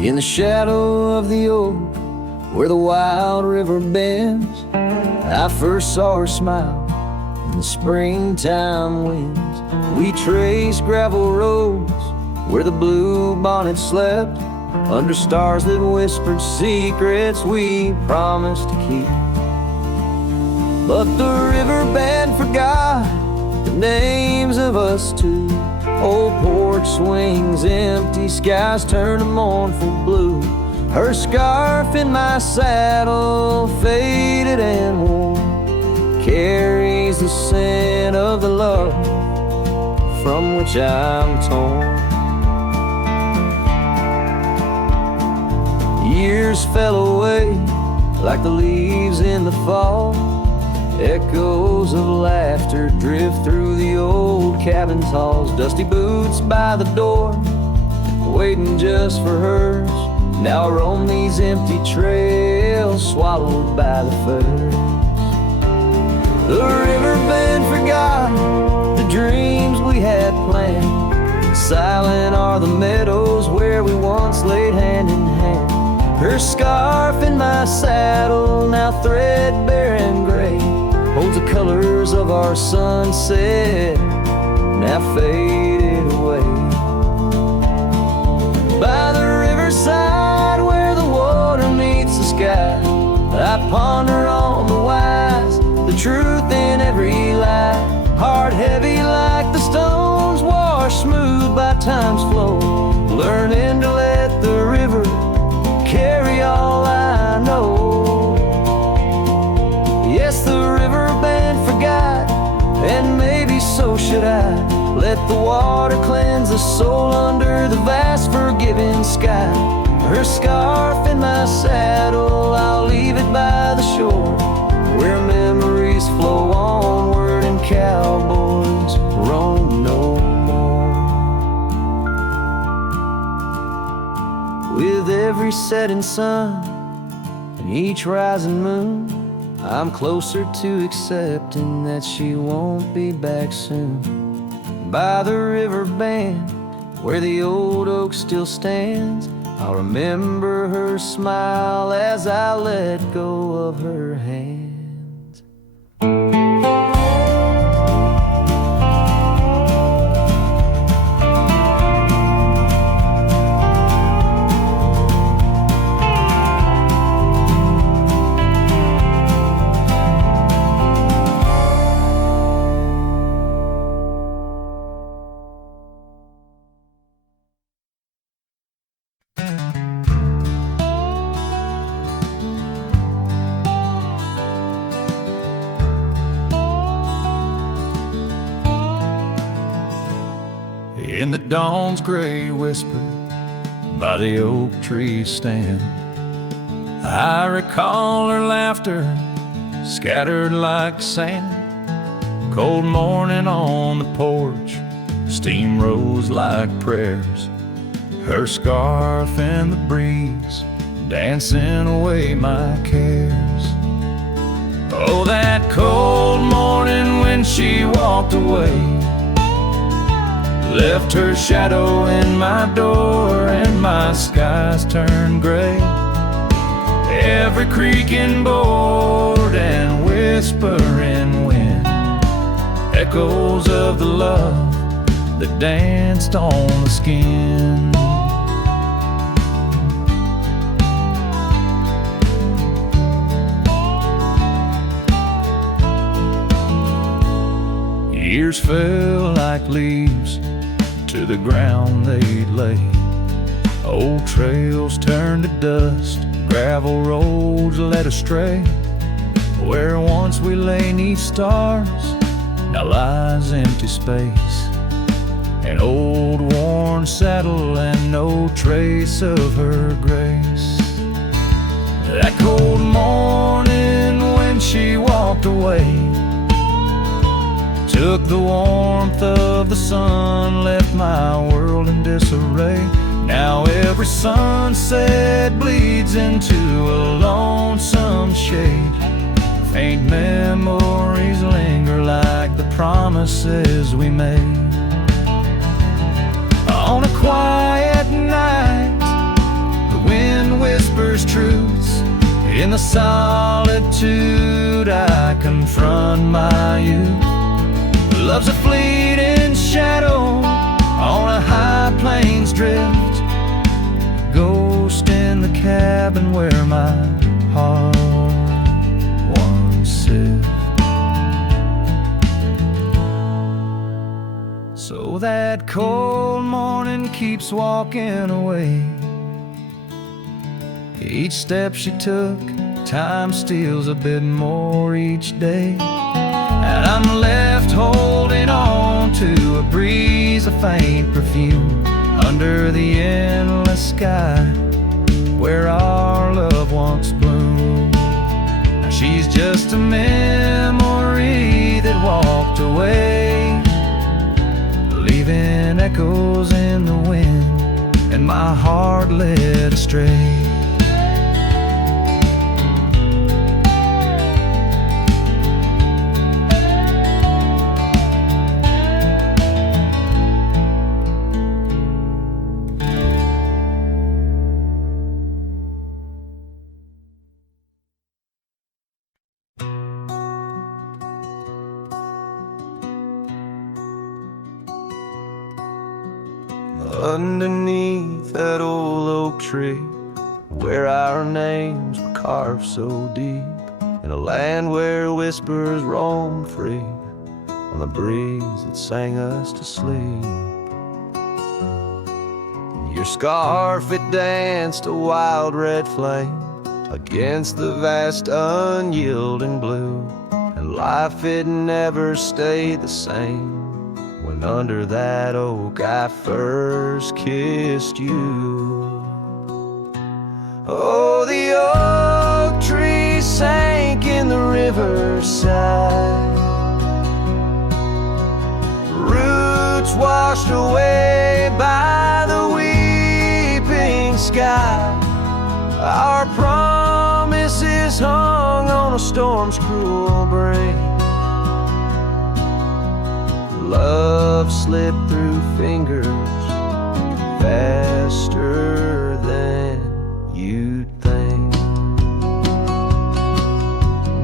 In the shadow of the oak, where the wild river bends, I first saw her smile in the springtime winds. We traced gravel roads where the blue bonnet slept, under stars that whispered secrets we promised to keep. But the river band forgot the names of us two. Old porch swings empty, skies turned to mournful blue. Her scarf in my saddle, faded and worn, carries the scent of the love from which I'm torn. Years fell away like the leaves in the fall. Echoes of laughter drift through the old cabin's halls. Dusty boots by the door, waiting just for hers. Now I roam these empty trails, swallowed by the furs. The riverbend forgot the dreams we had planned. Silent are the meadows where we once laid hand in hand. Her scarf in my saddle, now threadbare and gray, holds the colors of our sunset, now faded away. By the riverside where the water meets the sky, I ponder on the wise, the truth in every lie. Heart heavy like the stones, washed smooth by time's flow, learning to let the river carry all I know. Yes, the riverband forgot, and maybe so should I. Let the water cleanse the soul under the vast forgiving sky. Her scarf in my saddle, I'll leave it by the shore, where memories flow onward and cowboys roam no more. With every setting sun and each rising moon, I'm closer to accepting that she won't be back soon. By the river band, where the old oak still stands, I'll remember her smile as I let go of her hands. In the dawn's gray whisper, by the oak tree stand, I recall her laughter, scattered like sand. Cold morning on the porch, steam rose like prayers. Her scarf in the breeze, dancing away my cares. Oh, that cold morning when she walked away, left her shadow in my door and my skies turned gray. Every creaking board and whispering wind, echoes of the love that danced on the skin. Years fell like leaves to the ground they'd lay. Old trails turned to dust, gravel roads led astray. Where once we lay 'neath stars, now lies empty space. An old worn saddle and no trace of her grace. That cold morning when she walked away, took the warmth of the sun, left my world in disarray. Now every sunset bleeds into a lonesome shade. Faint memories linger like the promises we made. On a quiet night, there's truths in the solitude. I confront my youth. Love's a fleeting shadow on a high plains drift, ghost in the cabin where my heart once sit. So that cold morning keeps walking away. Each step she took, time steals a bit more each day. And I'm left holding on to a breeze, a faint perfume, under the endless sky where our love once bloomed. Now she's just a memory that walked away, leaving echoes in the wind and my heart led astray. Underneath that old oak tree, where our names were carved so deep, in a land where whispers roam free on the breeze that sang us to sleep. Your scarf, it danced a wild red flame against the vast unyielding blue, and life, it never stayed the same when under that oak I first kissed you. Oh, the oak tree sank in the riverside, roots washed away by the weeping sky. Our promises hung on a storm's cruel break. Love slipped through fingers faster than you'd think.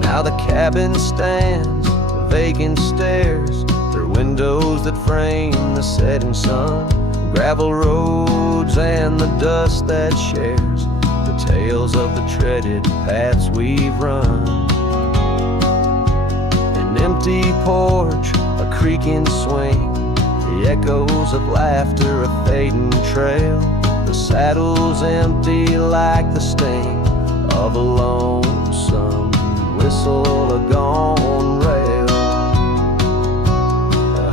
Now the cabin stands, the vacant stairs, through windows that frame the setting sun, gravel roads and the dust that shares the tales of the treaded paths we've run. An empty porch, a creaking swing, the echoes of laughter, a fading trail, the saddle's empty like the sting of a lonesome whistle, a gone rail.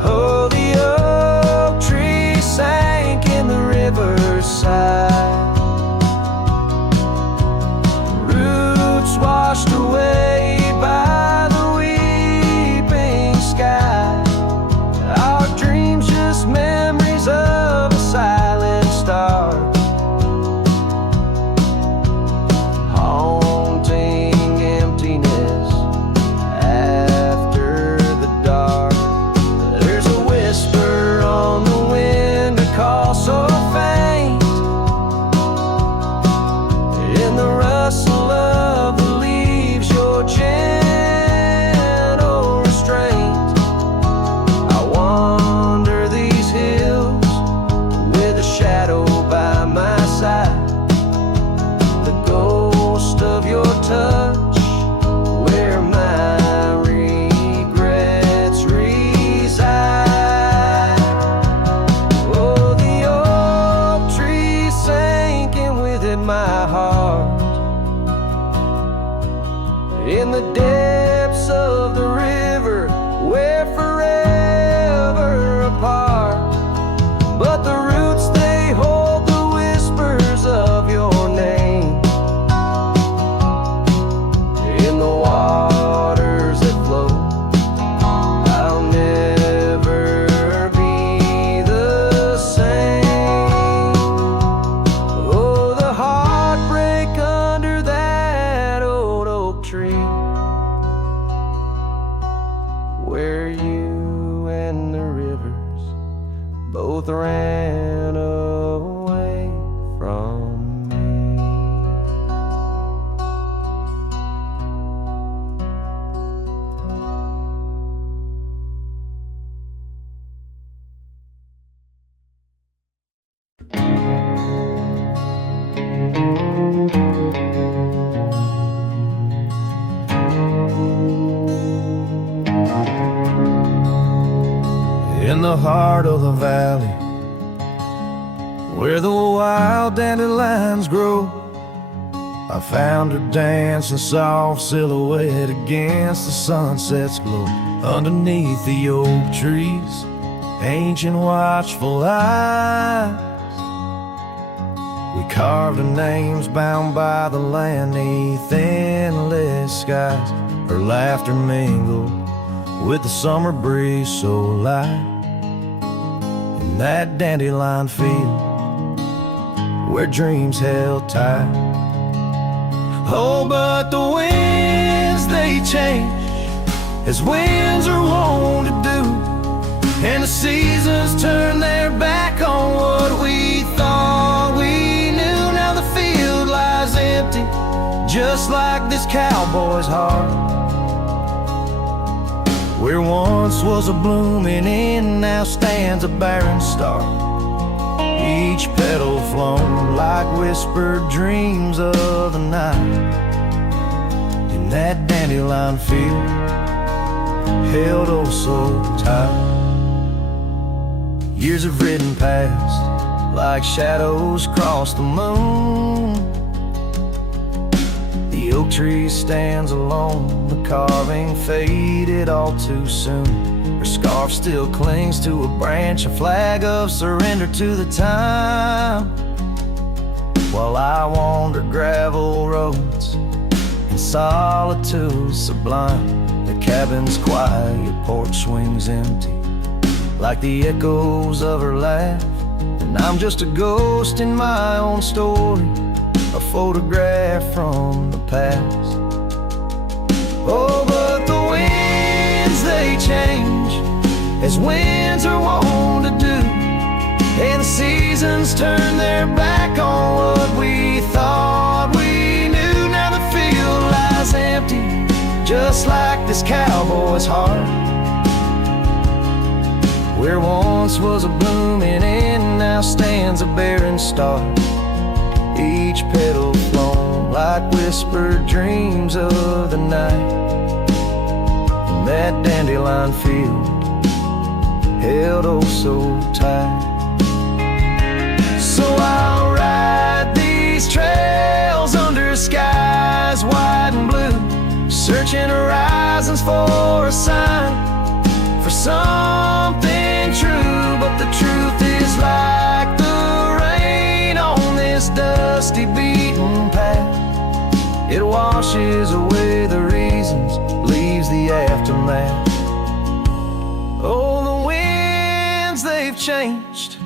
Oh, the oak tree sank in the riverside, roots washed away by the weeping sky. Our dreams just memories of a silent star, haunting emptiness after the dark. There's a whisper on the wind, a call so faint, in the rustle of the leaves, your gentle restraint. I wander these hills with a shadow by my side, the ghost of your touch where my regrets reside. Oh, the oak tree sank and with it my heart, in the depths of the river, we're forever apart. But the roots, they hold the whispers of your name in the waters that flow. I'll never be the same. Oh, the heartbreak under that old oak tree, where you and the rivers both ran away from me. the heart of the valley, where the wild dandelions grow, I found her dancing soft silhouette against the sunset's glow. Underneath the oak trees, ancient watchful eyes, we carved her names bound by the land 'neath endless skies. Her laughter mingled with the summer breeze so light in that dandelion field where dreams held tight. Oh, but the winds, they change, as winds are wont to do, and the seasons turn their back on what we thought we knew. Now the field lies empty, just like this cowboy's heart, where once was a blooming inn, now stands a barren star. Each petal flown like whispered dreams of the night in that dandelion field held oh so tight. Years have ridden past like shadows cross the moon. The oak tree stands alone, the carving faded all too soon. Her scarf still clings to a branch, a flag of surrender to the time, while I wander gravel roads in solitude sublime. The cabin's quiet, your porch swings empty, like the echoes of her laugh, and I'm just a ghost in my own story, a photograph from the past. Oh, but the winds, they change, as winds are wont to do, and the seasons turn their back on what we thought we knew. Now the field lies empty, just like this cowboy's heart, where once was a blooming inn, now stands a barren star. Each petal flown like whispered dreams of the night in that dandelion field held oh so tight. So I'll ride these trails under skies wide and blue, searching horizons for a sign, for something true. But the truth is like the rain on this dusty beaten path, it washes away the reasons, leaves the aftermath. Oh, the winds, they've changed,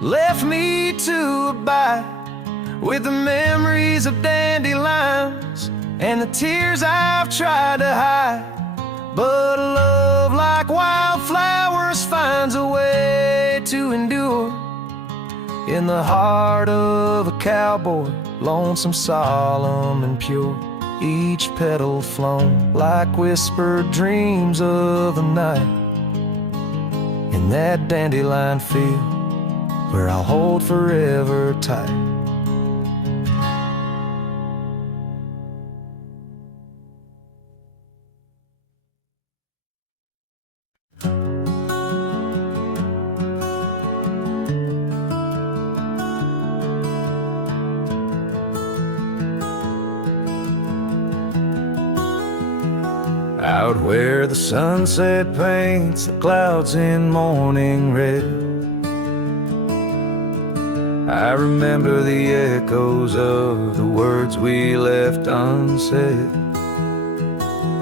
left me to abide with the memories of dandelions and the tears I've tried to hide. But a love like wildflowers finds a way to endure in the heart of a cowboy, lonesome, solemn, and pure. Each petal flown like whispered dreams of the night in that dandelion field where I'll hold forever tight. Out where the sunset paints the clouds in morning red, I remember the echoes of the words we left unsaid.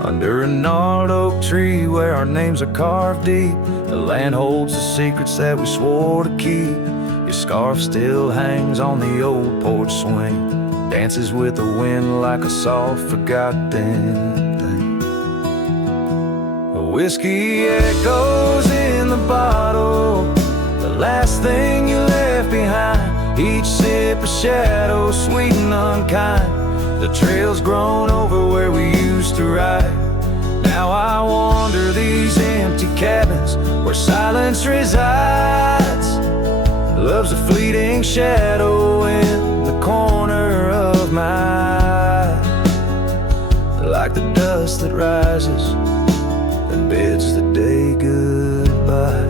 Under a gnarled oak tree where our names are carved deep, the land holds the secrets that we swore to keep. Your scarf still hangs on the old porch swing, dances with the wind like a soft forgotten thing. The whiskey echoes in the bottle, the last thing you left behind. Each sip a shadow, sweet and unkind. The trail's grown over where we used to ride. Now I wander these empty cabins where silence resides. Love's a fleeting shadow in the corner of my eye, like the dust that rises and bids the day goodbye.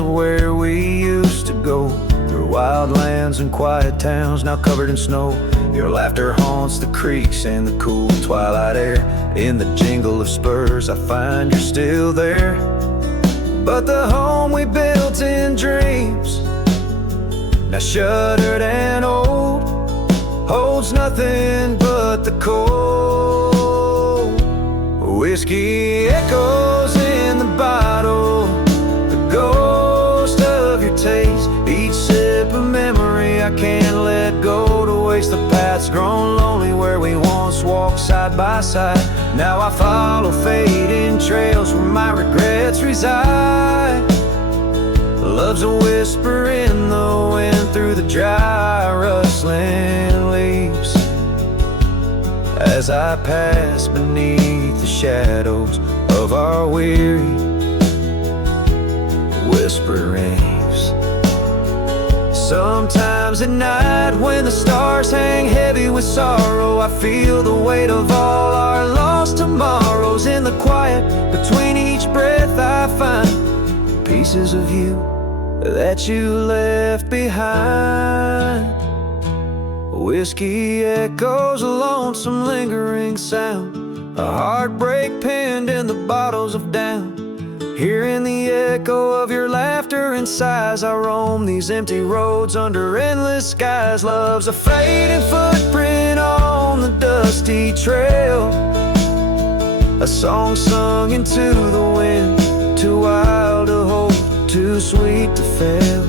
of where we used to go, through wild lands and quiet towns now covered in snow. Your laughter haunts the creeks and the cool twilight air. In the jingle of spurs I find you're still there. But the home we built in dreams, now shuttered and old, holds nothing but the cold. Whiskey echoes in the bottle, the ghost of your taste. Each sip a memory I can't let go to waste. The path's grown lonely where we once walked side by side. Now I follow fading trails where my regrets reside. Love's a whisper in the wind through the dry rustling leaves, as I pass beneath the shadows of our weary whisperings. Sometimes at night when the stars hang heavy with sorrow, I feel the weight of all our lost tomorrows. In the quiet between each breath I find pieces of you that you left behind. Whiskey echoes, a lonesome lingering sound, a heartbreak pinned in the bottles of down. Hearing the echo of your laughter and sighs, I roam these empty roads under endless skies. Love's a fading footprint on the dusty trail, a song sung into the wind, too wild to hold, too sweet to fail.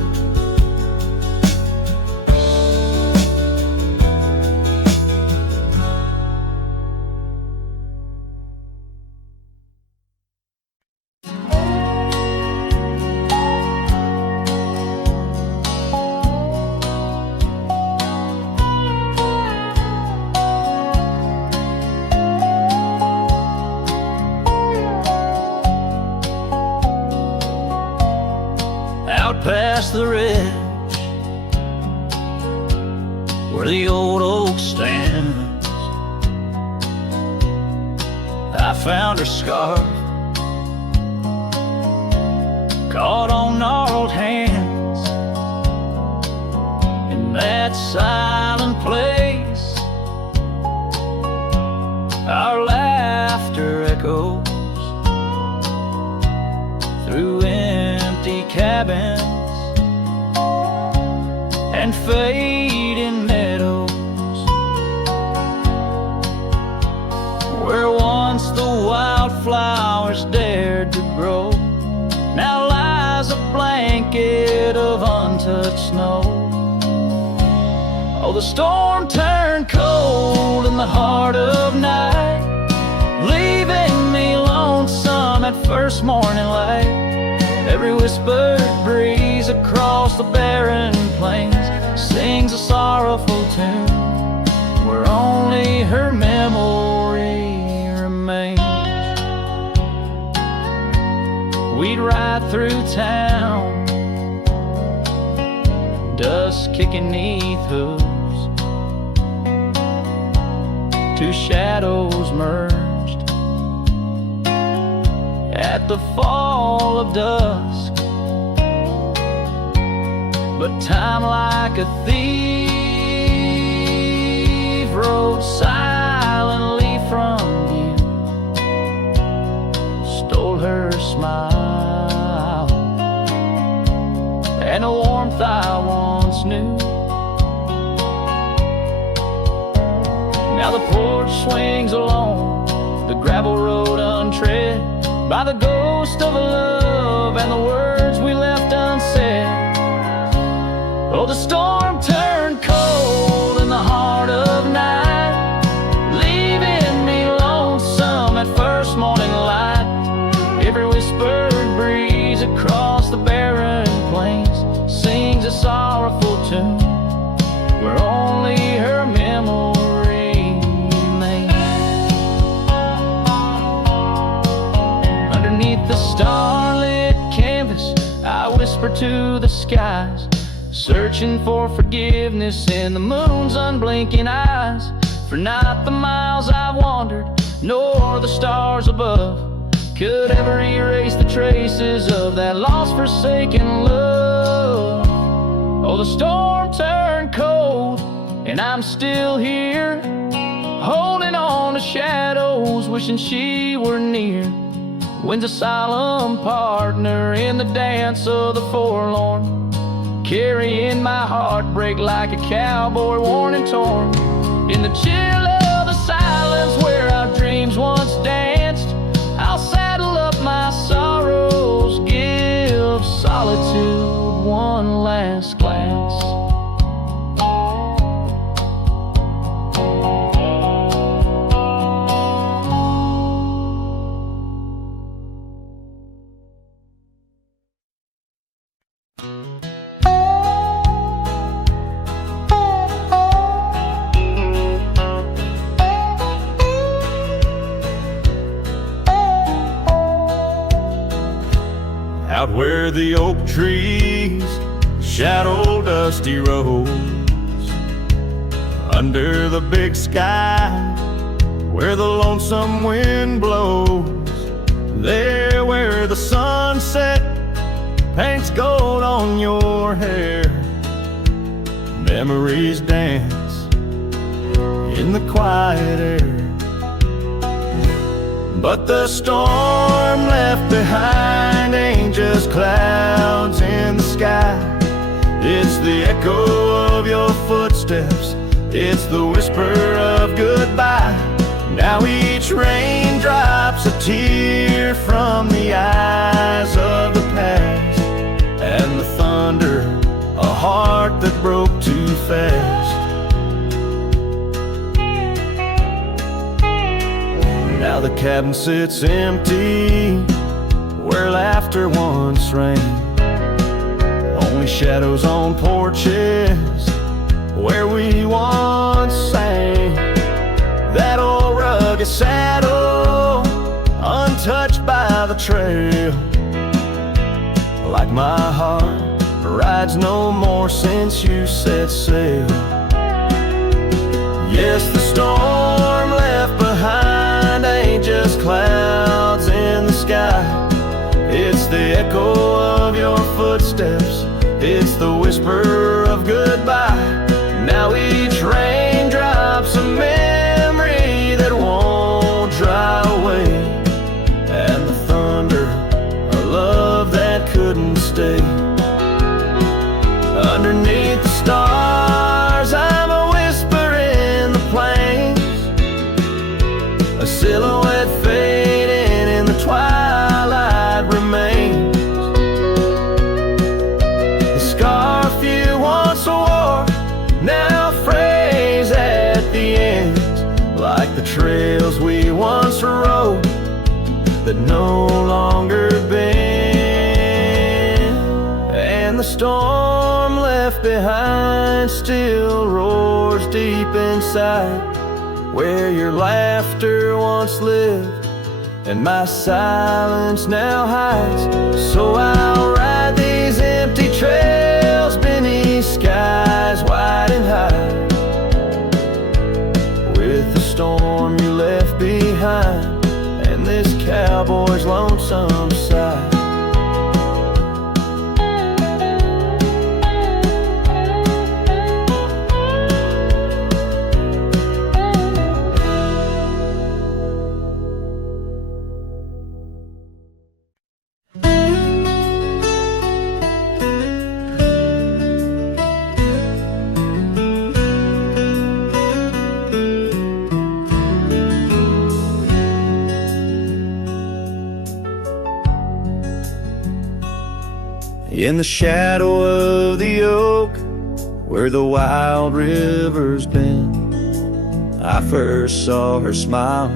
Past the ridge where the old oak stands, I found her scarf caught on gnarled hands. In that silent place our laughter echoes through empty cabins and fading meadows, where once the wildflowers dared to grow, now lies a blanket of untouched snow. Oh, the storm turned cold in the heart of night, leaving me lonesome at first morning light. Every whispered breeze across the barren plains sings a sorrowful tune, where only her memory remains. We'd ride through town, dust kicking 'neath hooves, two shadows merged at the fall of dusk. But time, like a thief, rode silently from view, stole her smile and a warmth I once knew. Now the porch swings alone, the gravel road untread, by the ghost of a love and the words we left unsaid. Oh, the storm turned cold in the heart of night, leaving me lonesome at first morning light. Every whispered breeze across the barren plains sings a sorrowful tune, where only her memory remains. Underneath the starlit canvas I whisper to the skies, searching for forgiveness in the moon's unblinking eyes. For not the miles I've wandered, nor the stars above could ever erase the traces of that lost, forsaken love. Oh, the storm turned cold, and I'm still here, holding on to shadows, wishing she were near. Wind's a solemn partner in the dance of the forlorn, carrying my heartbreak like a cowboy worn and torn. In the chill of the silence where our dreams once danced, I'll saddle up my sorrows, give solitude one last glance. Out where the oak trees shadow dusty roads, under the big sky where the lonesome wind blows, there where the sunset paints gold on your hair, memories dance in the quiet air. But the storm left behind ain't just clouds in the sky. It's the echo of your footsteps, it's the whisper of goodbye. Now each raindrop's a tear from the eyes of the past, and the thunder, a heart that broke too fast. Now the cabin sits empty where laughter once rang, only shadows on porches where we once sang. That old rugged saddle untouched by the trail, like my heart rides no more since you set sail. Yes, the storm left behind ain't just clouds in the sky. It's the echo of your footsteps, it's the whisper of goodbye. Now each raindrop's a memory that won't dry away, and the thunder, a love that couldn't stay. Underneath the stars, I'm a whisper in the plains, a silhouette fading in the twilight remains. The scarf you once wore now frays at the ends, like the trails we once rode that no longer bend. And the storm left behind still roars deep inside, where your laughter once lived and my silence now hides. So I'll ride these empty trails beneath skies wide and high, with the storm you left behind and this cowboy's lonesome sigh. In the shadow of the oak, where the wild river's been, I first saw her smile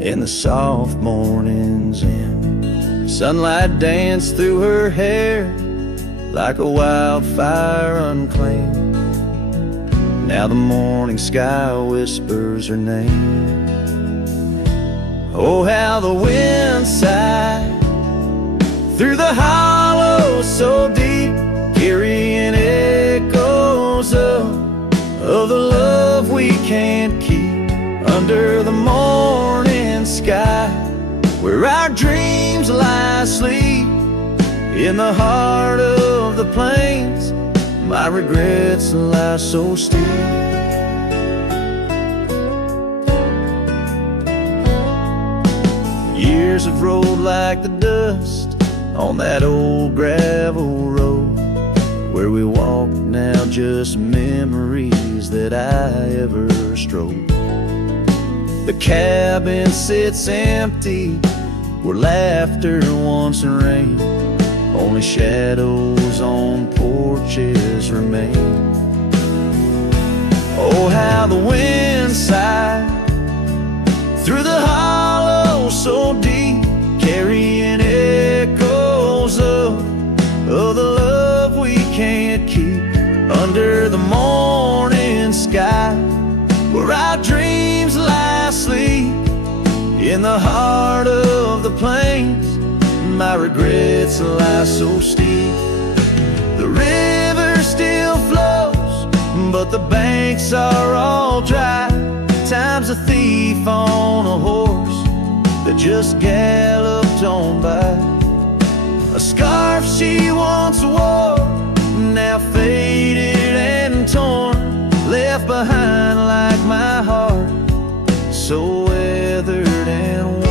in the soft morning's end. Sunlight danced through her hair like a wildfire unclaimed. Now the morning sky whispers her name. Oh, how the wind sighed through the hollow so deep, carrying echoes of the love we can't keep. Under the morning sky, where our dreams lie asleep. In the heart of the plains, my regrets lie so steep. Years have rolled like the dust on that old gravel road, where we walk now, just memories that I ever strode. The cabin sits empty where laughter once reigned, only shadows on porches remain. Oh, how the wind sighed through the hollow so deep, carrying echoes of the love we can't keep. Under the morning sky, where our dreams lie asleep. In the heart of the plains, my regrets lie so steep. The river still flows, but the banks are all dry. Time's a thief on a horse that just galloped on by. A scarf she once wore, now faded and torn, left behind like my heart, so weathered and worn.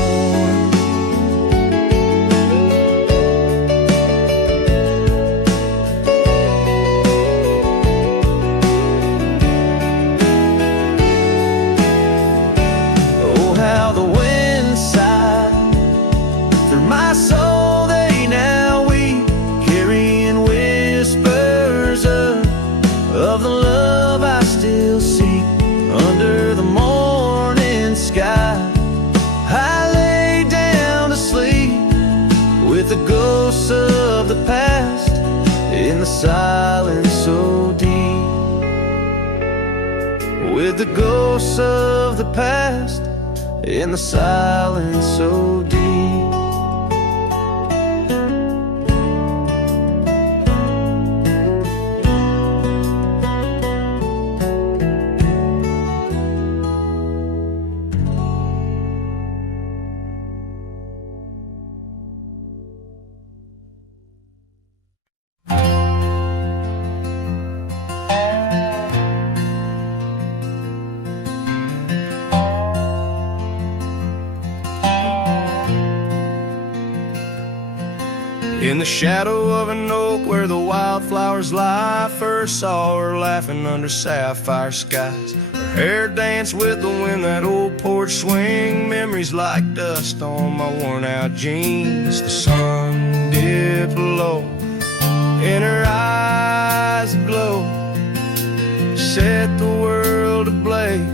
Oh, how the wind sighed through my soul, they now weep, carrying whispers of the love I still seek. Under the morning sky, I lay down to sleep with the ghosts of the past in the silence so deep. With the ghosts of the past in the silence so deep. In the shadow of an oak where the wildflowers lie, I first saw her laughing under sapphire skies. Her hair danced with the wind, that old porch swing, memories like dust on my worn out jeans. The sun dipped low, in her eyes aglow, set the world ablaze.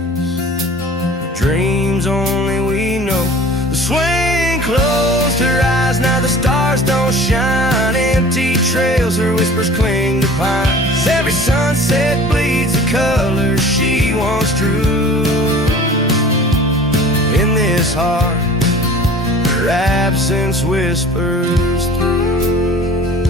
Dreams only we know. The swing closed her eyes, now the stars don't shine. Empty trails, her whispers cling to pines. Every sunset bleeds the colors she once drew. In this heart, her absence whispers through.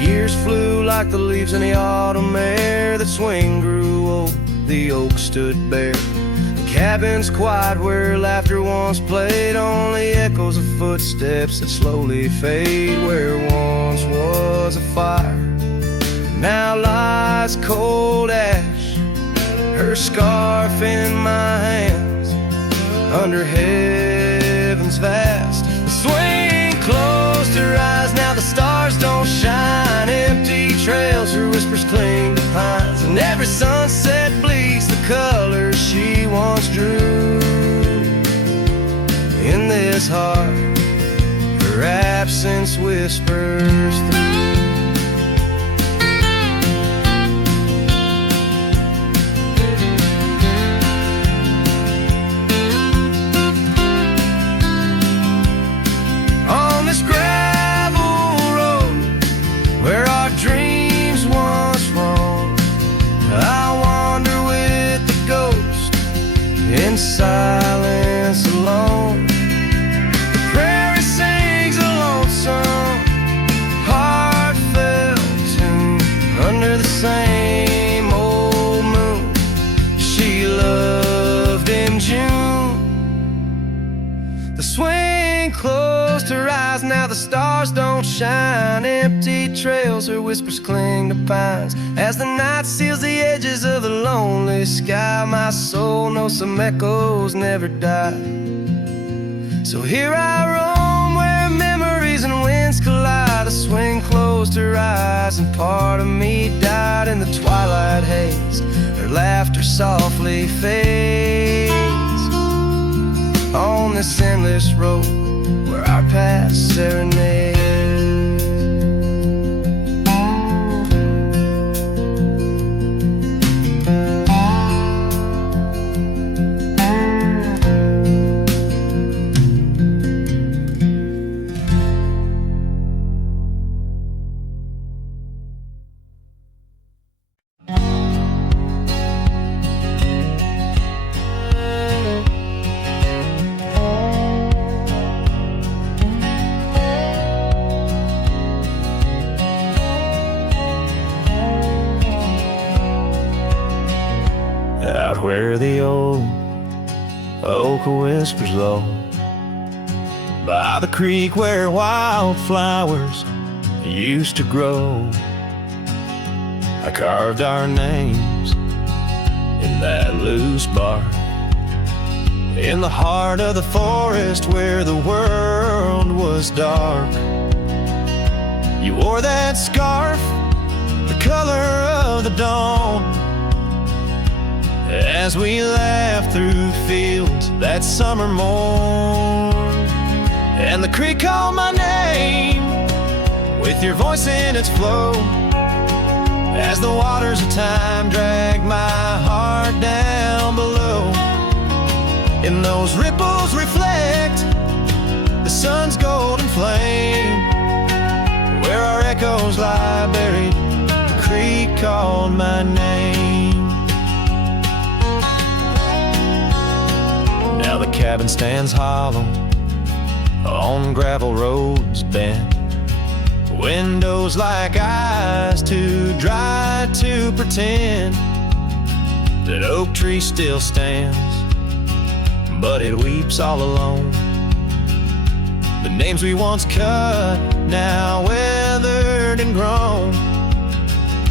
Years flew like the leaves in the autumn air. That swing grew old, the oak stood bare. Cabins quiet where laughter once played, only echoes of footsteps that slowly fade. Where once was a fire, now lies cold ash. Her scarf in my hands, under heaven's vast. The swing closed her eyes, now the stars don't shine. Empty trails, her whispers cling to pines. And every sunset bleeds the colors she once drew. In this heart, her absence whispers through. On this gravel road where our dreams once roamed, I wander with the ghost in silence alone. The prairie sings a lonesome, heart skies. Now the stars don't shine, empty trails, her whispers cling to pines. As the night seals the edges of the lonely sky, my soul knows some echoes never die. So here I roam where memories and winds collide. A swing closed her eyes and part of me died in the twilight haze. Her laughter softly fades on this endless road where our past serenade. Out where the old oak whispers low, by the creek where wildflowers used to grow, I carved our names in that loose bark, in the heart of the forest where the world was dark. You wore that scarf, the color of the dawn, as we laughed through fields that summer morn. And the creek called my name with your voice in its flow, as the waters of time dragged my heart down below. And those ripples reflect the sun's golden flame, where our echoes lie buried. The creek called my name. Now the cabin stands hollow on gravel roads bent, windows like eyes too dry to pretend that oak tree still stands, but it weeps all alone. The names we once cut, now weathered and grown.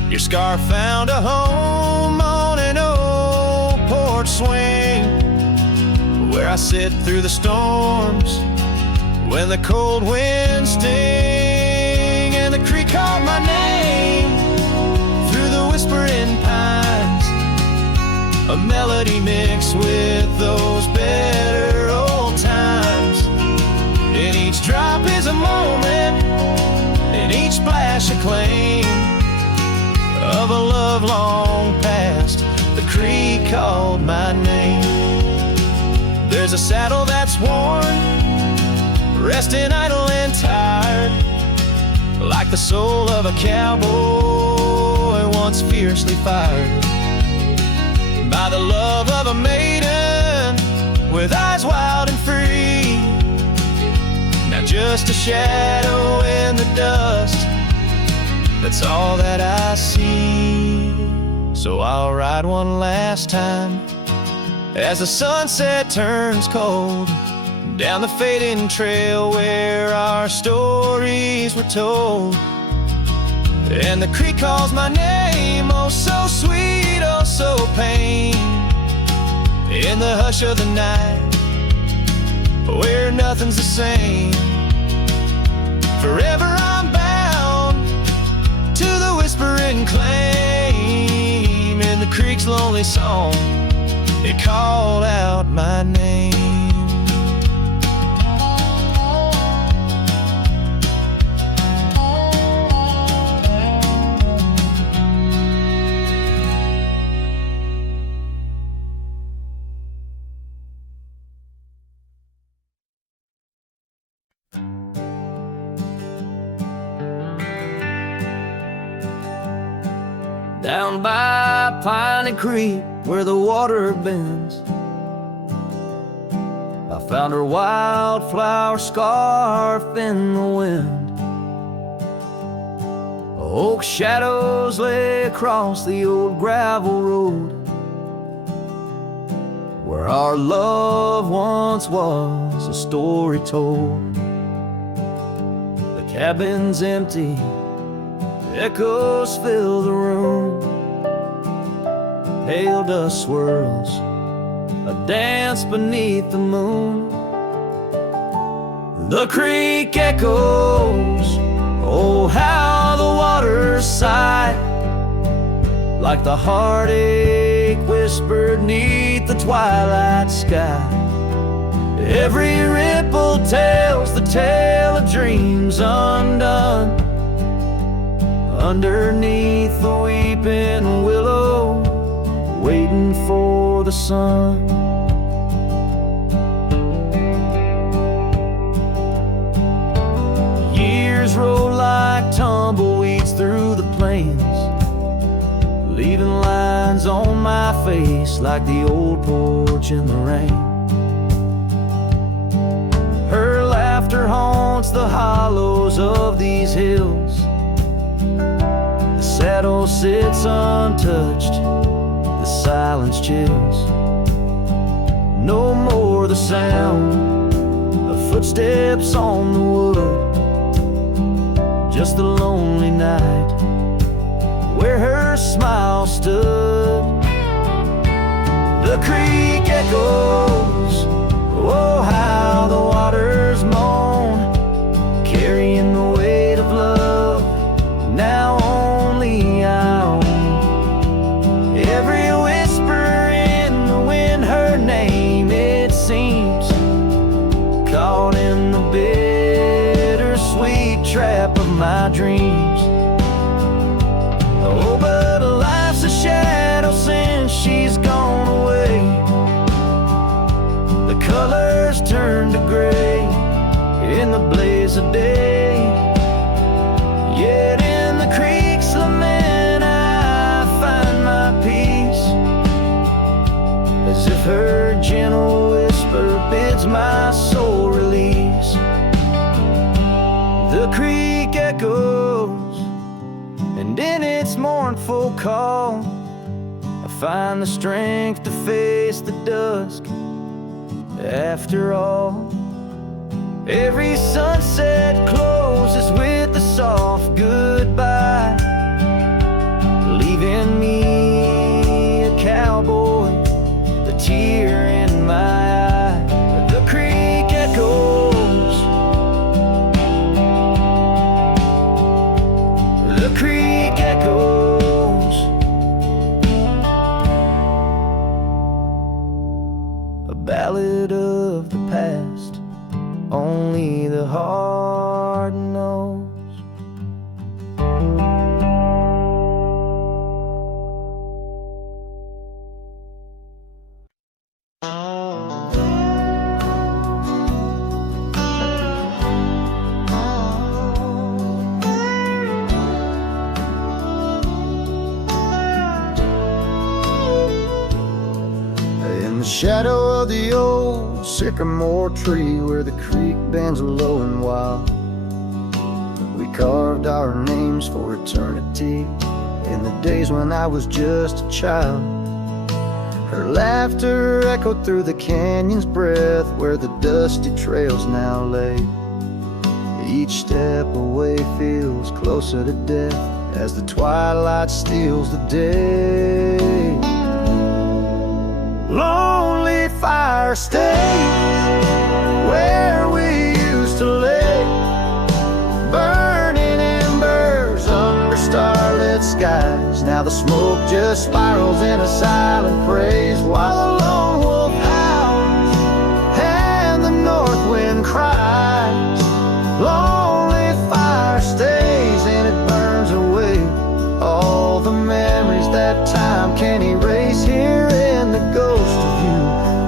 Your scarf found a home on an old porch swing, where I sit through the storms when the cold winds sting. And the creek called my name through the whispering pines, a melody mixed with those better old times. And each drop is a moment, and each splash a claim of a love long past. The creek called my name. There's a saddle that's worn, resting idle and tired, like the soul of a cowboy once fiercely fired by the love of a maiden with eyes wild and free. Now just a shadow in the dust, that's all that I see. So I'll ride one last time as the sunset turns cold, down the fading trail where our stories were told. And the creek calls my name, oh so sweet, oh so pain, in the hush of the night where nothing's the same. Forever I'm bound to the whispering claim, in the creek's lonely song it called out my name. Down by Piney Creek where the water bends, I found her wildflower scarf in the wind. Oak shadows lay across the old gravel road where our love once was a story told. cabin's empty, echoes fill the room. Pale dust swirls, a dance beneath the moon. The creek echoes, oh how the waters sigh, like the heartache whispered neath the twilight sky. Every ripple tells the tale of dreams undone, underneath the weeping willow, waiting for the sun. Years roll like tumbleweeds through the plains, leaving lines on my face like the old porch in the rain. Her laughter haunts the hollows of these hills. The saddle sits untouched, the silence chills. No more the sound of footsteps on the wood, just the lonely night where her smile stood. The creek echoes, oh how the waters moan, carrying the weight of love now only I own. Every whisper in the wind, her name it seems, caught in the bittersweet trap of my dreams. Oh, but life's a shadow since she's gone away. The colors turn to gray in the blaze of day. Yet in the creek's lament I find my peace, as if her gentle whisper bids my soul release. The creek echoes, and in its mournful call I find the strength to face the dusk. After all, every sunset closes with a soft goodbye, leaving me a cowboy, the tear in my eye. The creek echoes, the creek echoes. A ballad of the past, only the heart knows. In the shadow of the old sycamore tree where the creek bends low and wild, we carved our names for eternity in the days when I was just a child. Her laughter echoed through the canyon's breath where the dusty trails now lay. Each step away feels closer to death as the twilight steals the day. Lonely fire stays where we used to lay, burning embers under starlit skies. Now the smoke just spirals in a silent praise, while the lone wolf howls and the north wind cries. Lonely fire stays and it burns away all the memories that time can't erase. Here in the ghost of you,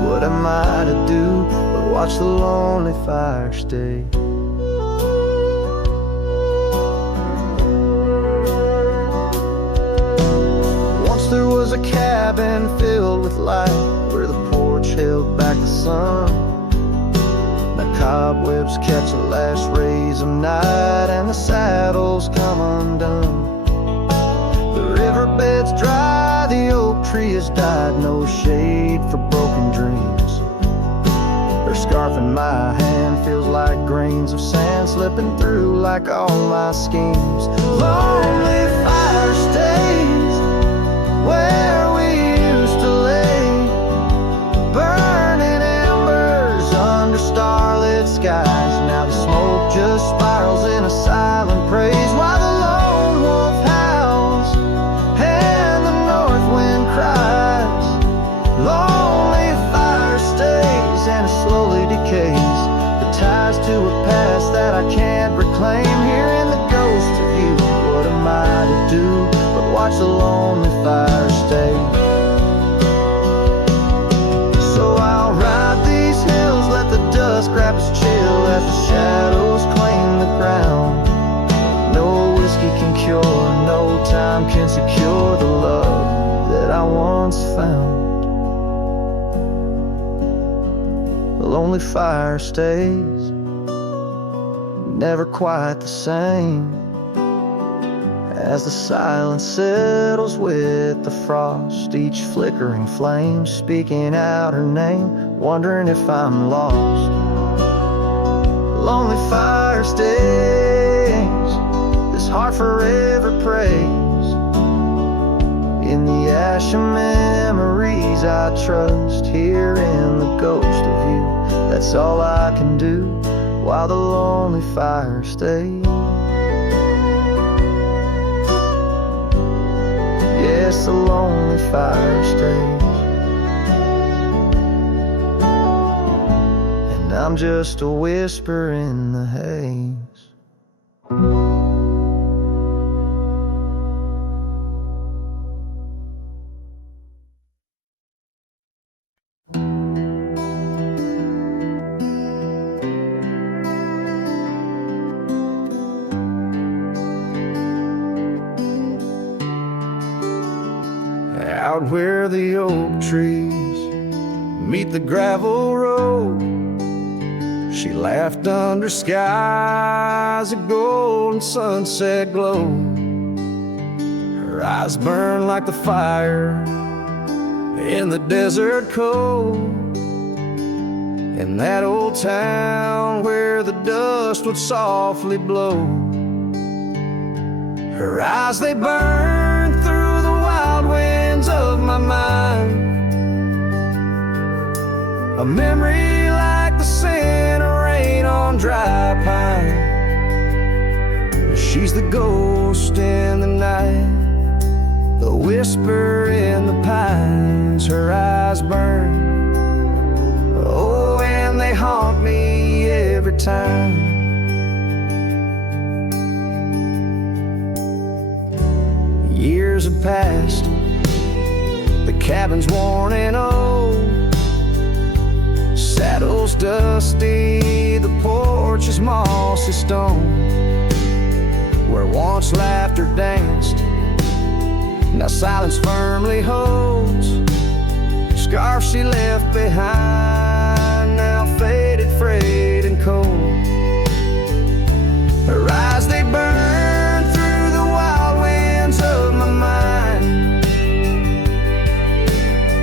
what am I to do but watch the lonely fire stay? Once there was a cabin filled with light where the porch held back the sun. The cobwebs catch the last rays of night and the saddles come undone. The riverbed's dry, the oak tree has died, no shade for broken dreams. Her scarf in my hand feels like grains of sand slipping through like all my schemes. Lonely fire stays where we used to lay, burning embers under starlit skies. Now the smoke just spirals in a silent praise while the lone wolf howls and the north wind cries. Lonely fire stays and it slowly decays, the ties to a past that I can't reclaim. Hearing the ghost of you, what am I to do but watch the lonely fire stay? So I'll ride these hills, let the dust grab its chill as the shadows claim the ground. No whiskey can cure, no time can secure the love that I once found. The lonely fire stays, never quite the same, as the silence settles with the frost, each flickering flame speaking out her name, wondering if I'm lost. Lonely fire stays, this heart forever prays. In the ash of memories I trust, here in the ghost of you, that's all I can do while the lonely fire stays. Yes, the lonely fire stays, and I'm just a whisper in the haze. Out where the oak trees meet the gravel road, she laughed under skies of gold and sunset glow. Her eyes burned like the fire in the desert cold, in that old town where the dust would softly blow. Her eyes, they burned through the wild winds of my mind, a memory like the scent of rain on dry pine. She's the ghost in the night, the whisper in the pines. Her eyes burn, oh, and they haunt me every time. Years have passed, the cabin's worn and old, saddle's dusty, the porch is mossy stone. Where once laughter danced, now silence firmly holds. Scarf she left behind, now faded, frayed and cold. Her eyes, they burn through the wild winds of my mind,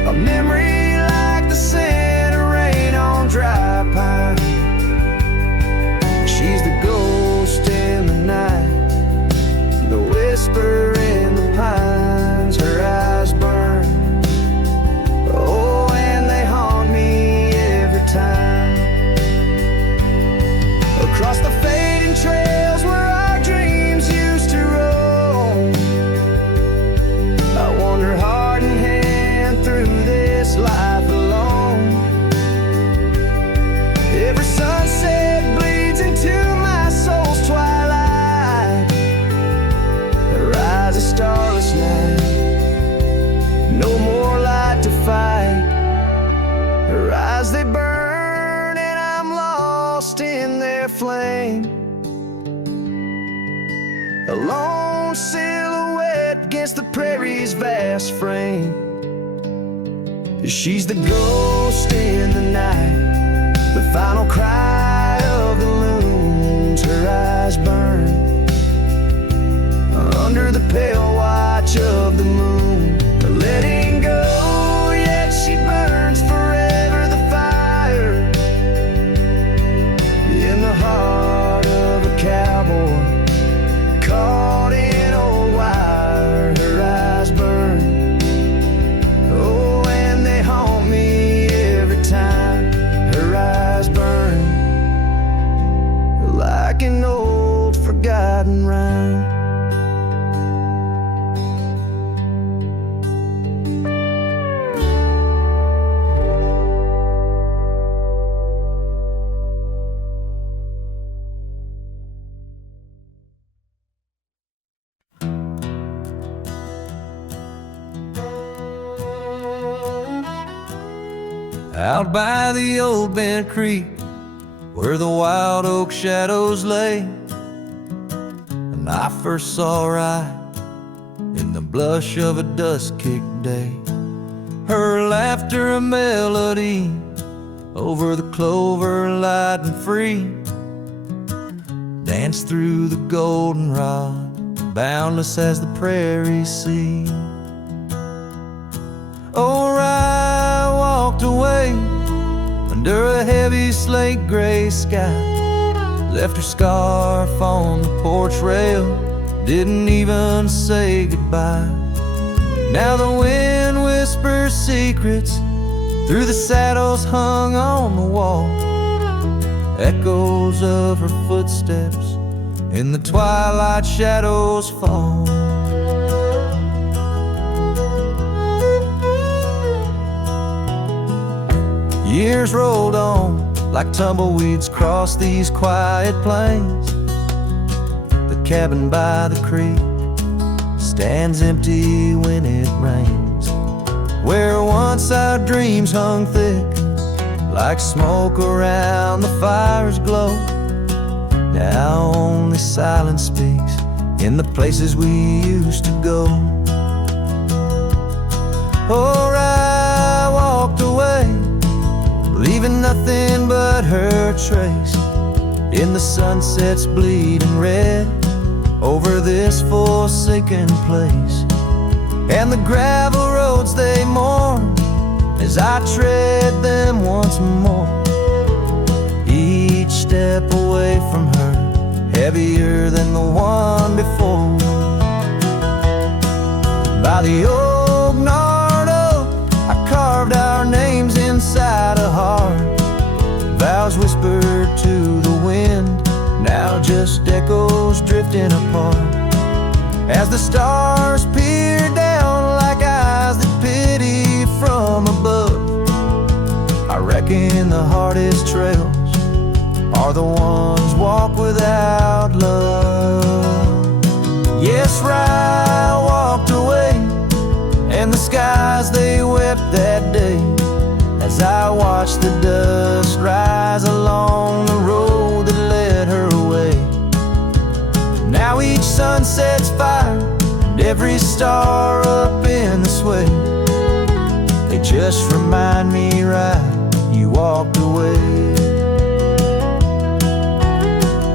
a memory like the scent of rain on dry pine. She's the ghost in the night, the whisper in the pines. Her eyes burn, oh, and they haunt me every time. Across the fading trails where our dreams used to roam, I wander heart in hand through this life alone. Every sunset bleeds into my soul's twilight. Her eyes, a starless night, no more light to fight. Her eyes, they burn and I'm lost in their flame, a lone silhouette against the prairie's vast frame. She's the ghost in the night, the final cry of the loons. Her eyes burn under the pale watch of the moon. Letting go, yet she burns forever. The fire and rhyme. Out by the old bent creek, where the wild oak shadows lay, and I first saw her eye in the blush of a dusk-kicked day. Her laughter a melody over the clover, light and free, danced through the goldenrod, boundless as the prairie sea. Oh, I walked away under a heavy slate gray sky, left her scarf on the porch rail, didn't even say goodbye. Now the wind whispers secrets through the saddles hung on the wall, echoes of her footsteps in the twilight shadows fall. Years rolled on like tumbleweeds across these quiet plains. The cabin by the creek stands empty when it rains, where once our dreams hung thick like smoke around the fire's glow. Now only silence speaks in the places we used to go. Oh, I walked away, leaving nothing but her trace in the sunset's bleeding red over this forsaken place. And the gravel roads they mourn as I tread them once more, each step away from her heavier than the one before. By the old gnarled oak, I carved our names inside a heart, vows whispered to the wind, now just echoes drifting apart. As the stars peer down like eyes that pity from above, I reckon the hardest trails are the ones walked without love. Yes, I walked away, and the skies they wept that day, as I watched the dust rise along the road that led her away. Now each sunset's fire and every star up in the sway, they just remind me right, you walked away.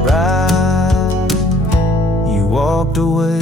Right, you walked away.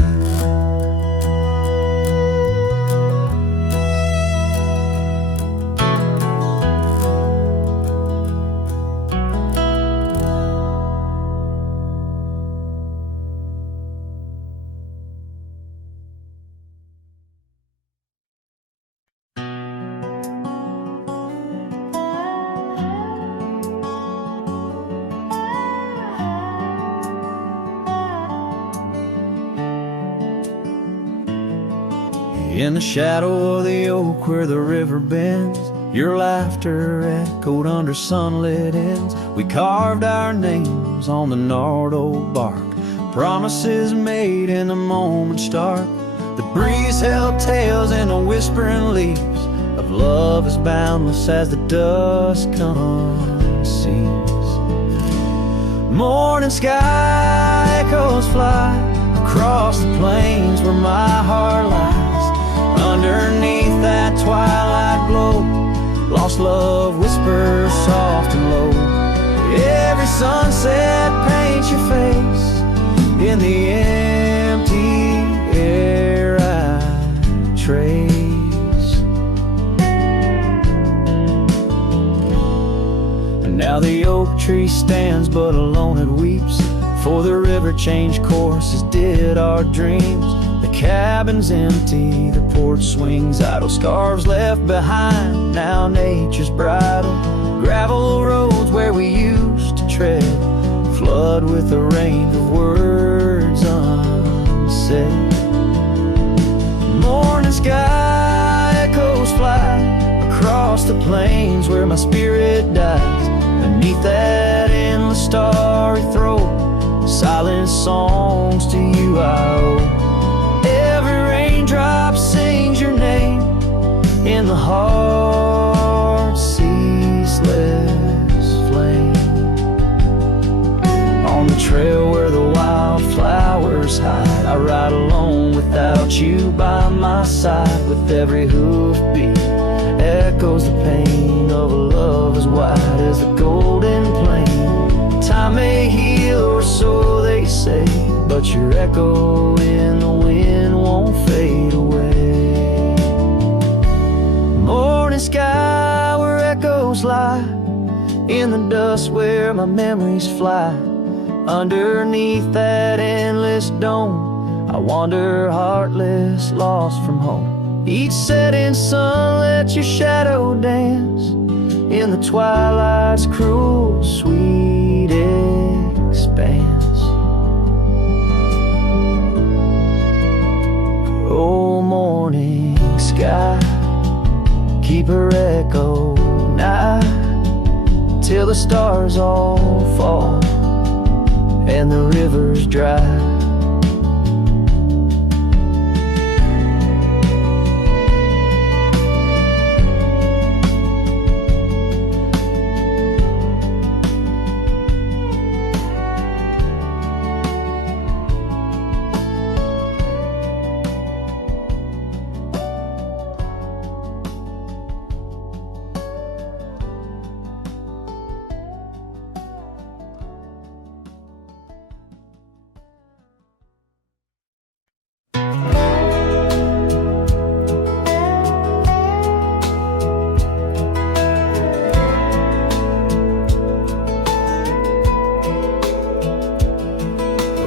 In the shadow of the oak where the river bends, your laughter echoed under sunlit ends. We carved our names on the gnarled old bark, promises made in the moment's dark. The breeze held tales in the whispering leaves of love as boundless as the dusk unsees. Morning sky echoes fly across the plains where my heart lies. Underneath that twilight glow, lost love whispers soft and low. Every sunset paints your face in the empty air I trace. And now the oak tree stands but alone it weeps, for the river changed course as did our dreams. The cabin's empty, the porch swings idle, scarves left behind, now nature's bridle. Gravel roads where we used to tread flood with the rain of words plains where my spirit dies. Beneath that endless starry throat, silent songs to you I owe. Every raindrop sings your name in the heart's ceaseless flame. On the trail where the wildflowers hide, I ride alone without you by my side. With every hoofbeat echoes the pain of a love as wide as the golden plain. Time may heal, or so they say, but your echo in the wind won't fade away. Morning sky where echoes lie, in the dust where my memories fly. Underneath that endless dome, I wander heartless, lost from home. Each setting sun lets your shadow dance in the twilight's cruel, sweet expanse. Oh, morning sky, keep her echo nigh till the stars all fall and the river's dry.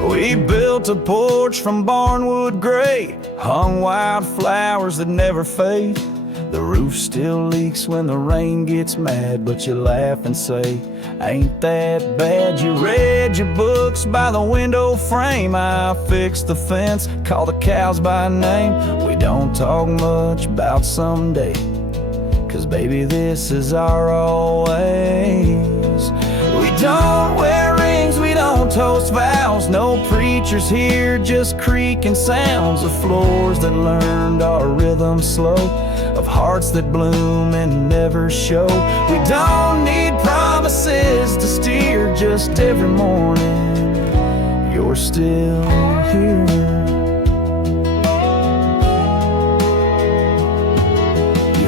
We built a porch from barnwood gray, hung wildflowers that never fade. The roof still leaks when the rain gets mad, but you laugh and say, ain't that bad? You read your books by the window frame. I fixed the fence, call the cows by name. We don't talk much about someday, 'cause baby, this is our always. We don't wear rings, we don't toast vows. No preachers here, just creaking sounds of floors that learned our rhythm slow, of hearts that bloom and never show. We don't need promises to steer, just every morning you're still here.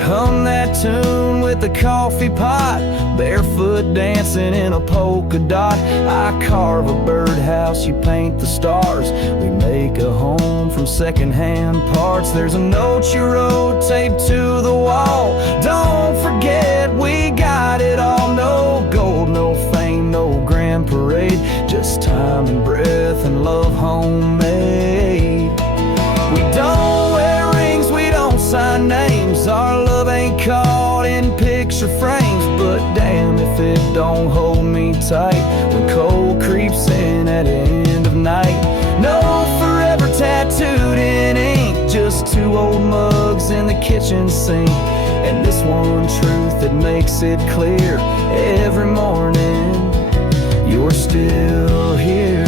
Hum that tune with the coffee pot, barefoot dancing in a polka dot. I carve a birdhouse, you paint the stars. We make a home from secondhand parts. There's a note you wrote taped to the wall. Don't forget we got it all. No gold, no fame, no grand parade, just time and breath and love homemade. We don't wear rings, we don't sign names. Our love ain't caught in picture frames, but damn if it don't hold me tight when cold creeps in at the end of night. No forever tattooed in ink, just two old mugs in the kitchen sink, and this one truth that makes it clear every morning you're still here.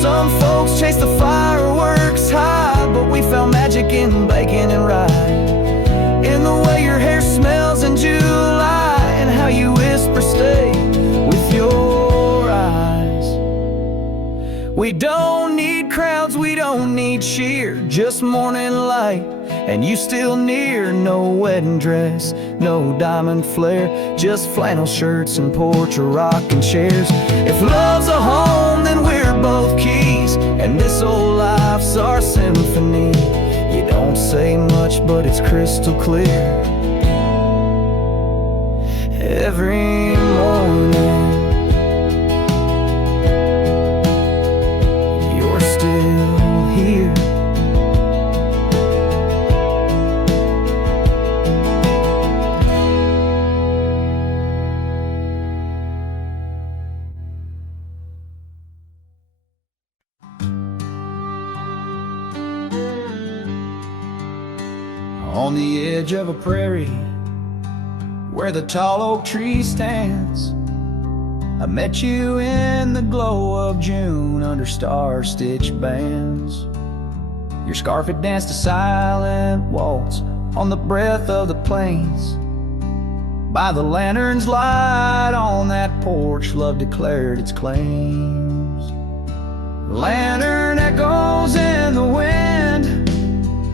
Some folks chase the fireworks high, but we found magic in bacon and rye, in the way your hair smells in July, and how you whisper stay with your eyes. We don't need crowds, we don't need cheer, just morning light and you still near. No wedding dress, no diamond flare, just flannel shirts and porch or rocking chairs. If love's a home, then we're both keys, and this old life's our symphony. You don't say much, but it's crystal clear every morning you're still here. on the edge of a prairie where the tall oak tree stands. I met you in the glow of June under star-stitched bands. Your scarf had danced a silent waltz on the breath of the plains. By the lantern's light on that porch, love declared its claims. Lantern echoes in the wind,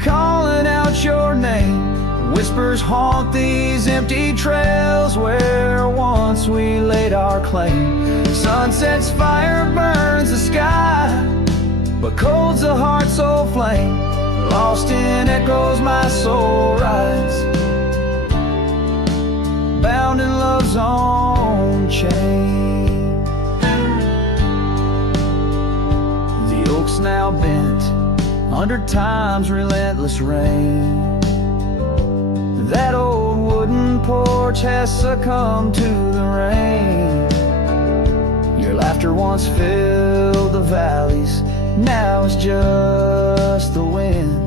calling out your name. Whispers haunt these empty trails where once we laid our claim. Sunset's fire burns the sky, but cold's the heart soul flame. Lost in echoes my soul rides, bound in love's own chain. The oak's now bent under time's relentless rain. That old wooden porch has succumbed to the rain. Your laughter once filled the valleys, now it's just the wind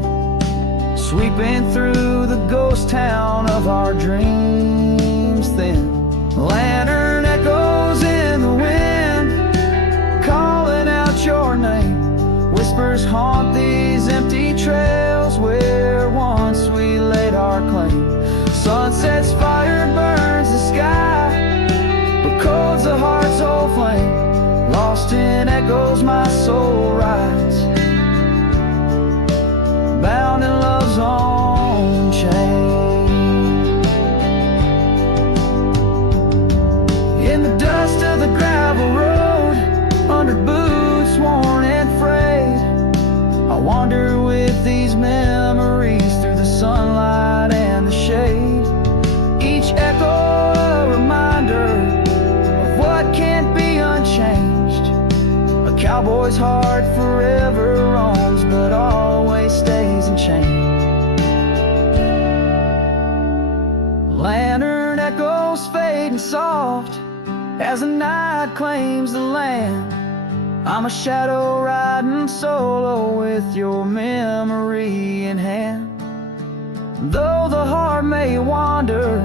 sweeping through the ghost town of our dreams thin. Lantern echoes in the wind, calling out your name. Whispers haunt these empty trails where once we laid our claim. Sunset's fire burns the sky, but cold's the heart's old flame. Lost in echoes my soul rides, bound in love's own chain. In the dust of the gravel road, under boots worn and frayed, I wander with these memories through the sunlight and the shade. Each echo a reminder of what can't be unchanged. A cowboy's heart forever roams, but always stays unchained. Lantern echoes fading soft as the night claims the land. I'm a shadow riding solo with your memory in hand. Though the heart may wander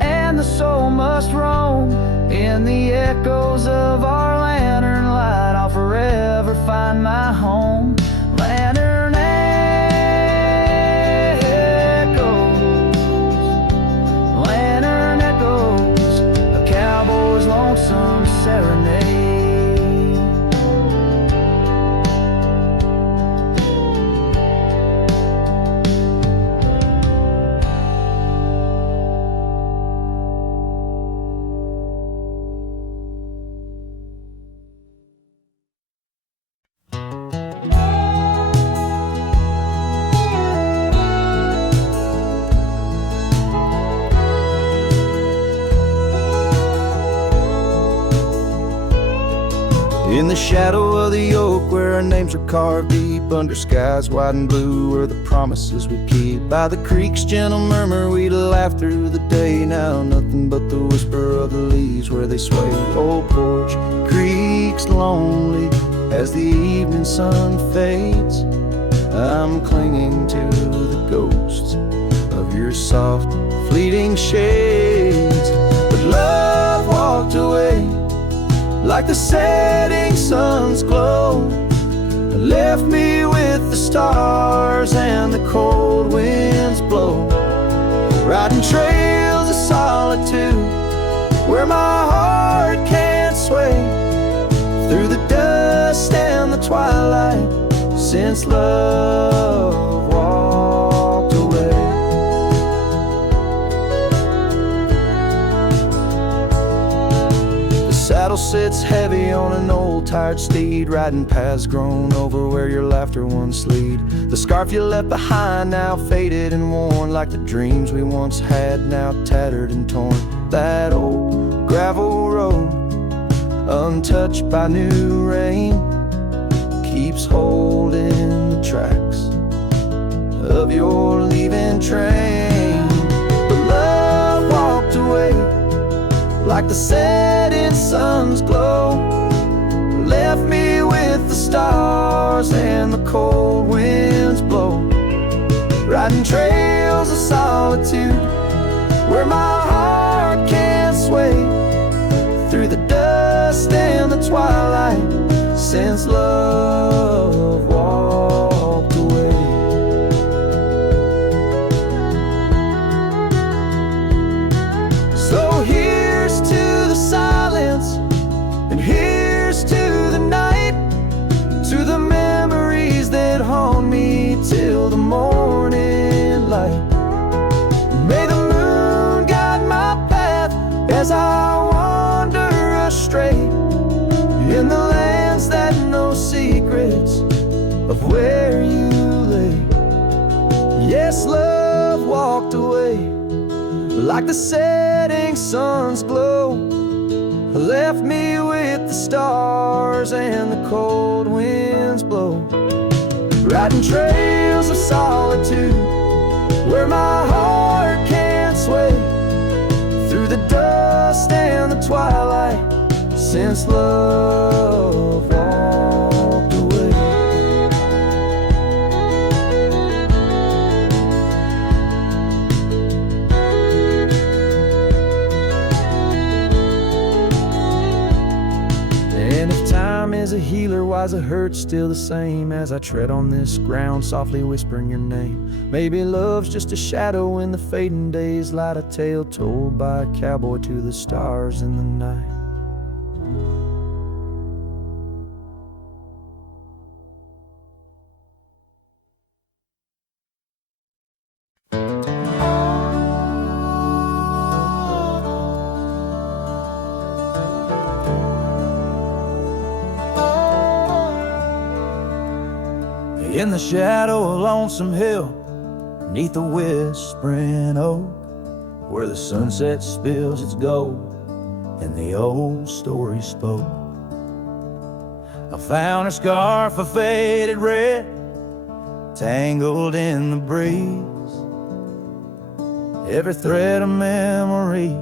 and the soul must roam, in the echoes of our lantern light I'll forever find my home. Lantern echoes, lantern echoes, a cowboy's lonesome serenade. In the shadow of the oak where our names are carved deep, under skies wide and blue where the promises we keep. By the creek's gentle murmur we'd laugh through the day. Now nothing but the whisper of the leaves where they sway. Old porch creaks lonely as the evening sun fades. I'm clinging to the ghosts of your soft fleeting shades. But love walked away like the setting sun's glow, left me with the stars and the cold winds blow. Riding trails of solitude where my heart can't sway, through the dust and the twilight since love walked away. Saddle sits heavy on an old tired steed, riding paths grown over where your laughter once lead. The scarf you left behind now faded and worn, like the dreams we once had now tattered and torn. That old gravel road, untouched by new rain, keeps holding the tracks of your leaving train. But love walked away like the setting sun's glow, left me with the stars and the cold winds blow. Riding trails solitude, where my heart can sway through the dust and the twilight, since love walked away. So here's to the silence, and here's to the night, to the memories that haunt me till the morning light. May the moon guide my path as I wander astray in the lands that know secrets of where you lay. Yes, love walked away like the setting sun's glow, left me with the stars and the cold winds blow, riding trails of solitude, where my heart can't sway through the dust and the twilight, since love walked away. And if time is a healer, why's the hurt still the same as I tread on this ground, softly whispering your name? Maybe love's just a shadow in the fading days, light a tale told by a cowboy to the stars in the night. In the shadow of Lonesome Hill, neath the whispering oak, where the sunset spills its gold and the old story spoke, I found a scarf of faded red, tangled in the breeze, every thread a memory,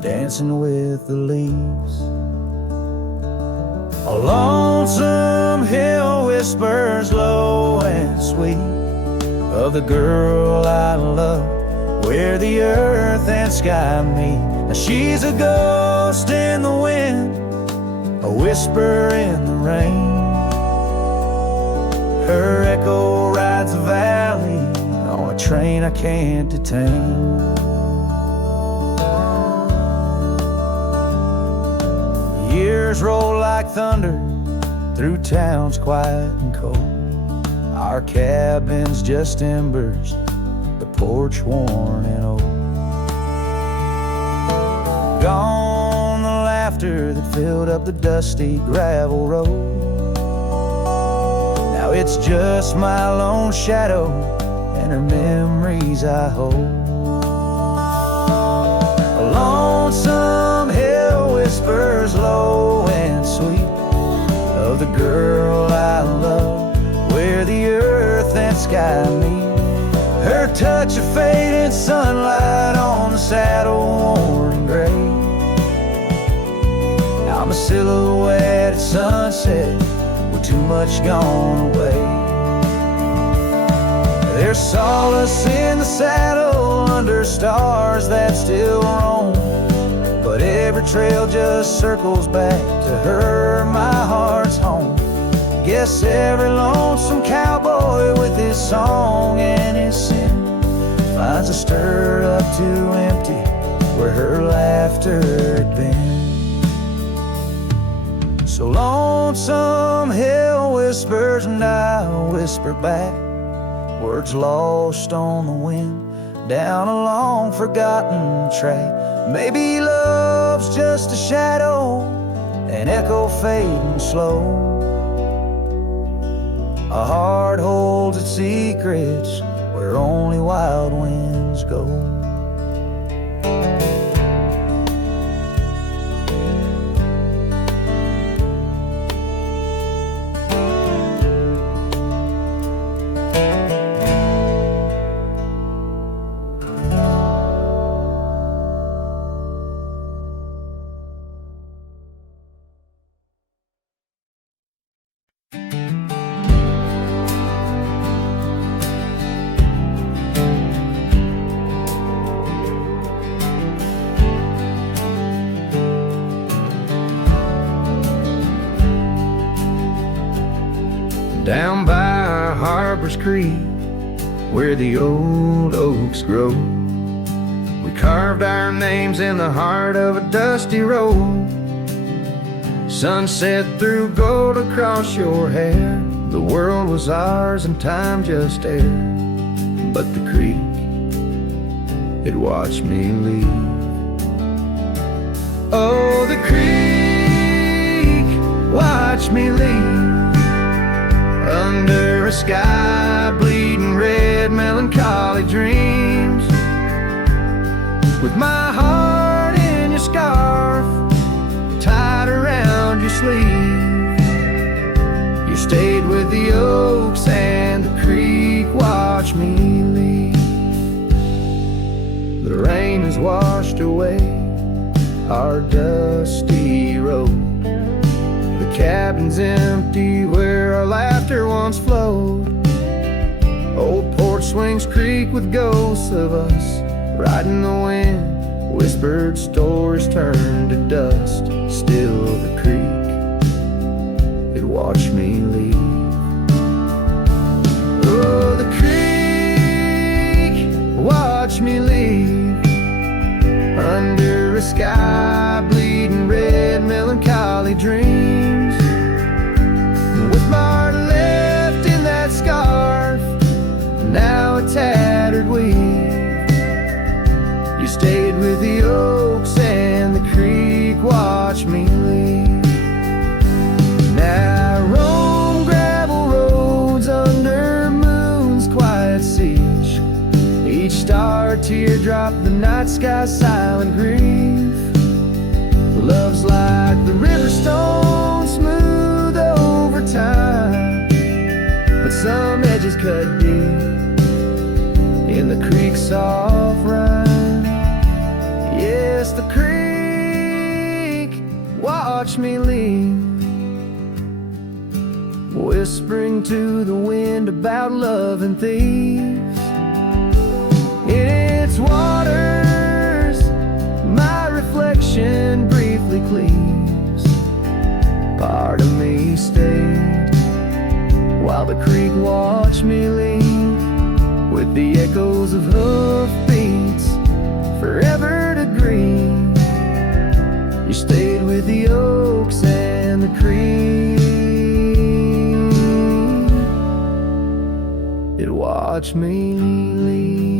dancing with the leaves. A lonesome hill whispers low and sweet of the girl I love, where the earth and sky meet. Now she's a ghost in the wind, a whisper in the rain. Her echo rides the valley on a train I can't detain. Years roll like thunder through towns quiet and cold. Our cabin's just embers, the porch worn and old. Gone the laughter that filled up the dusty gravel road. Now it's just my lone shadow and her memories I hold. A lonesome hill whispers low and sweet of the girl I love, where the earth and sky meet. Her touch of fading sunlight on the saddle worn and gray. I'm a silhouette at sunset with too much gone away. There's solace in the saddle under stars that still roam, but every trail just circles back to her, my heart's home. Guess every lonesome cowboy with his song and his sin finds a stirred up too empty where her laughter had been. So lonesome hill whispers and I'll whisper back, words lost on the wind down a long forgotten track. Maybe love's just a shadow, an echo fading slow. A heart holds its secrets where only wild winds go. down by Harper's Creek, where the old oaks grow. We carved our names in the heart of a dusty road. Sunset threw gold across your hair. The world was ours and time just air. But the creek, it watched me leave. Oh, the creek watched me leave. Under a sky bleeding red, melancholy dreams. With my heart in your scarf, tied around your sleeve. You stayed with the oaks and the creek watched me leave. The rain has washed away our dusty road. The cabin's empty where our laughter once flowed. Old porch swings creak with ghosts of us riding the wind. Whispered stories turned to dust. Still the creek, it watched me leave. Oh, the creek watched me leave. Under a sky bleeding red, melancholy dreams. With my heart left in that scarf, now a tattered weave. You stayed with the oaks and the creek watched me leave. Now I roam gravel roads under moon's quiet siege. Each star teardrop, the night sky's silent grief. Love's like the river stone, smooth over time, but some edges cut deep in the creek's soft rhyme. Yes, the creek watched me leave, whispering to the wind about love and thieves. In its waters, my reflection briefly cleaves. Part of me stayed while the creek watched me leave, with the echoes of hoofbeats forever to grieve. You stayed with the oaks and the creek, it watched me leave.